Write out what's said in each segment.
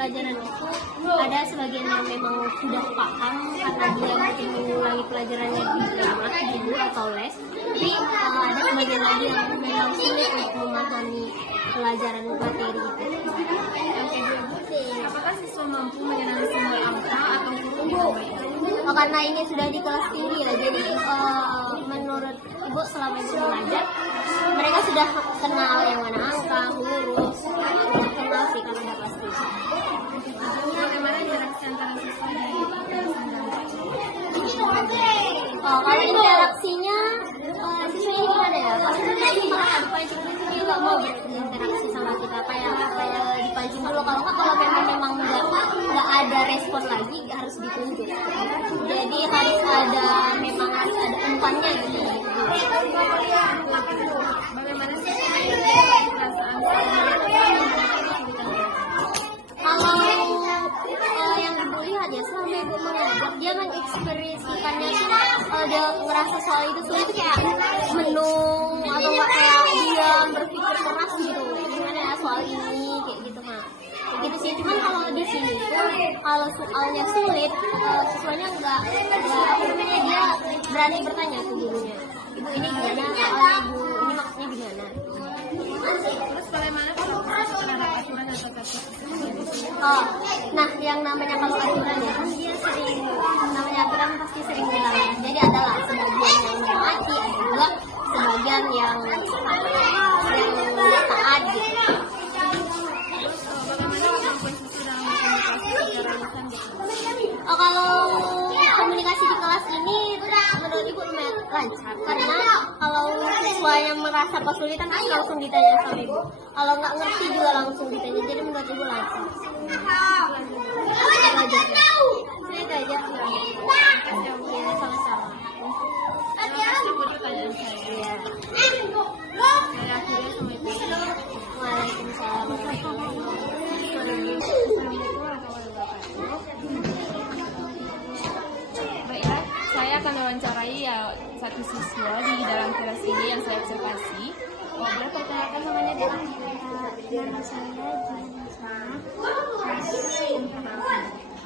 pelajaran itu ada sebagian yang memang sudah paham karena dia mungkin mengulangi pelajarannya di kelas dulu atau les. Tapi ada sebagian lagi yang memang sulit untuk memahami pelajaran materi itu. Yang kedua, apakah siswa mampu mengenali simbol angka atau huruf dengan baik? Karena ini sudah di kelas tinggi ya, jadi menurut Ibu selama Ibu mengajar, mereka sudah kenal yang mana angka, huruf, sudah kenal sih kalau udah pasti. Bagaimana interaksi antara siswa dari kelas dan Kalau interaksinya, siswa ini gimana ya? Kalau ini malah dipancing dulu, dia nggak mau berinteraksi sama kita, kayak dipancing dulu. Kalau memang nggak ada respon lagi, harus ditunjuk. Jadi harus ada umpannya gitu. bagaimana siswa perasaan Kalau yang Ibu lihat ya, selama Ibu mengajar, dia mengekspresikannya tuh dia ngerasa soal itu sulit itu kayak menung atau nggak kayak diam berpikir keras gitu. Gimana ya soal ini kayak gitu mah. Kayak gitu sih. Cuman kalau di sini tuh kalau soalnya sulit, siswanya nggak apa namanya, dia berani bertanya ke gurunya. Ibu ini gimana? Soalnya Ibu ini maksudnya gimana? terus bagaimana kalau terhadap aturan dan tata tertib? Nah yang namanya kalau aturan ya kan dia sering, namanya aturan pasti sering dilanggar. Jadi adalah sebagian yang menaati, ada juga sebagian yang taat gitu. Bagaimana kemampuan siswa dalam berkomunikasi secara lisan gitu? Kalau komunikasi di kelas ini menurut Ibu lumayan lancar, karena kalau siswa yang merasa kesulitan pasti langsung ditanya sama Ibu. Kalau nggak ngerti juga langsung ditanya. Jadi menurut Ibu lancar. Itu aja. Ya, sama-sama. Itu pertanyaan saya. Iya. Saya akhirnya sama itu. Waalaikumsalam. Baiklah, saya akan mewawancarai satu siswa di dalam kelas ini yang saya observasi. Boleh perkenalkan namanya dia? Nama saya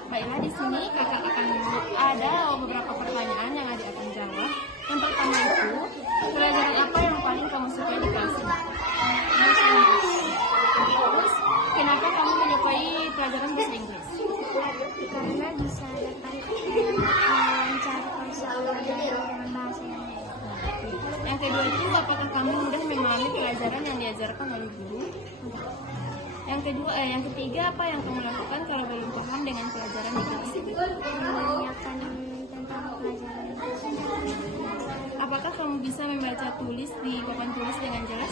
Baiklah, di sini kakak akan ada beberapa pertanyaan yang adik akan jawab. Yang pertama itu, pelajaran apa yang paling kamu sukai di kelas ini? Terus, kenapa kamu menyukai pelajaran bahasa Inggris? karena bisa dapat mencari persoalan dengan bahasa Indonesia. Yang kedua itu, apakah kamu mudah memahami pelajaran yang diajarkan oleh guru? Yang ketiga, apa yang kamu lakukan kalau belum paham dengan pelajaran di kelas ini? Menanyakan tentang pelajaran. Apakah kamu bisa membaca tulis di papan tulis dengan jelas?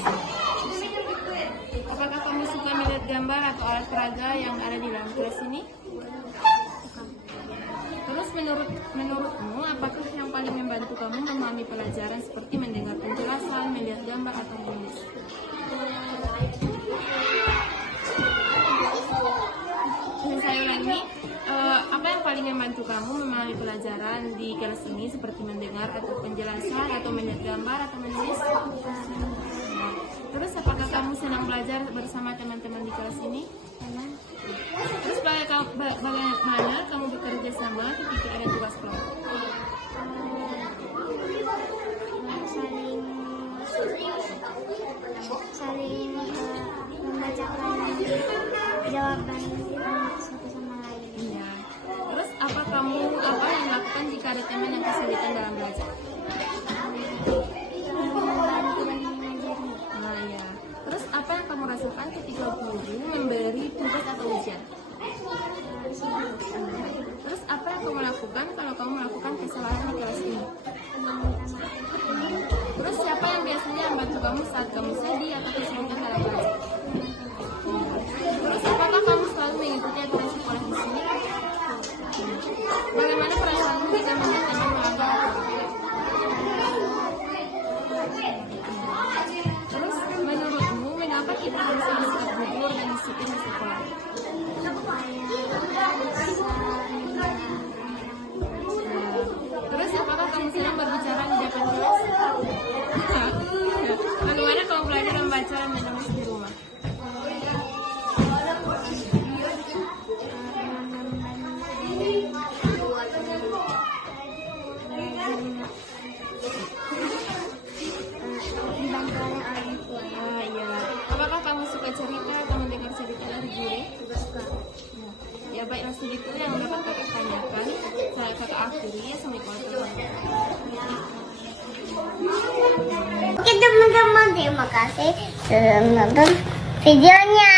Apakah kamu suka melihat gambar atau alat peraga yang ada di dalam kelas ini? Terus menurutmu, apakah yang paling membantu kamu memahami pelajaran seperti mendengar penjelasan, melihat gambar, atau menulis? Saya ulangi, apa yang paling membantu kamu memahami pelajaran di kelas ini seperti mendengar atau penjelasan, atau melihat gambar, atau menulis? Terus apakah kamu senang belajar bersama teman-teman di kelas ini? Terus bagaimana kamu bekerja sama ketika ada tugas kelompok? Saling membacakan jawaban satu sama lain. Iya. Terus apa yang dilakukan jika ada teman yang kesulitan dalam belajar? Membantu mengajarnya. Nah ya. Terus apa yang kamu rasakan ketika guru memberi tugas atau ujian? Terus apa yang kamu lakukan kalau kamu melakukan kesalahan di kelas ini? Terus siapa yang biasanya membantu kamu saat kamu sedih atau kesulitan dalam belajar? Terus apakah kamu selalu mengikuti aturan sekolah di sini? Bagaimana perasaanmu jika melihat teman melanggar aturan? Terus menurutmu mengapa kita harus bersikap jujur dan disiplin di sekolah? Terus apakah kamu senang berbicara di depan kelas? Bagaimana kamu belajar membaca dan Segitu yang dapat kakak tanyakan. Saya kakak akhiri. Assalamualaikum warahmatullahi wabarakatuh. Oke teman-teman, terima kasih sudah menonton videonya.